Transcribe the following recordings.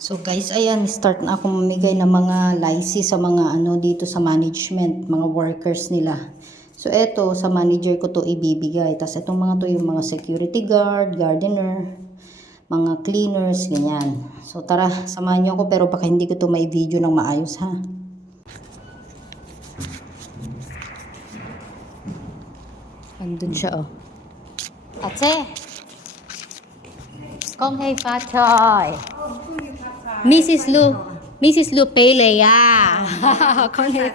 So guys, ayan, start na ako mamigay ng mga license sa mga ano dito sa management, mga workers nila. So eto, sa manager ko to ibibigay. Tapos itong mga to yung mga security guard, gardener, mga cleaners, ganyan. So tara, samahan niyo ako pero baka hindi ko to may video ng maayos ha. Andun siya oh. Ate! Kong hei fa choy! Mrs. Lu, Mrs. Lu Pele, yeah. Choy.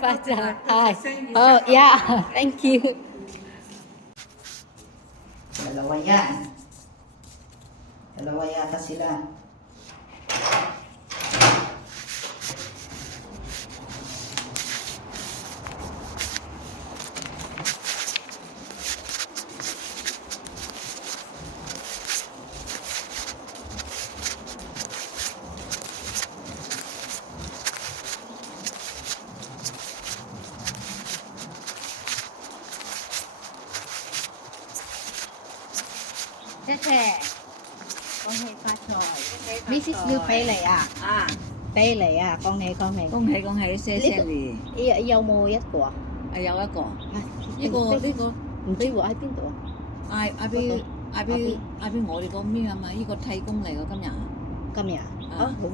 Hi. Oh, yeah. Thank you. Dalawa yan. Dalawa yata sila. Tete. Kong hei fa choy. Mrs. Lu Pele, yeah. 啊，Pele, yeah. Kong hei, kong hei. 恭喜恭喜，谢谢你。Eh, 有冇一個啊？啊，有一個，啊呢個呢個唔知喎，喺邊度啊？嗌阿 B 阿 B 阿 B 我哋個咩啊嘛？呢個替工嚟㗎今日。今日啊？啊啊，好啊。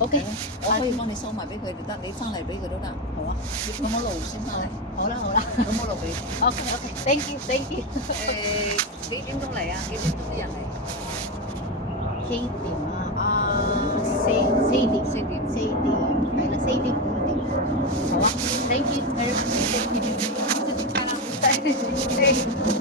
OK，我可以幫你收埋俾佢哋得，你翻嚟俾佢都得。好啊。你咁我路先翻嚟，好啦，好啦。咁我路俾。OK OK，thank you。誒幾點鐘嚟啊？几点钟啲人嚟？几点啊？啊，四四点，四点四点，系啦，四点五点。好啊，thank you，very much，thank you。 Thank you.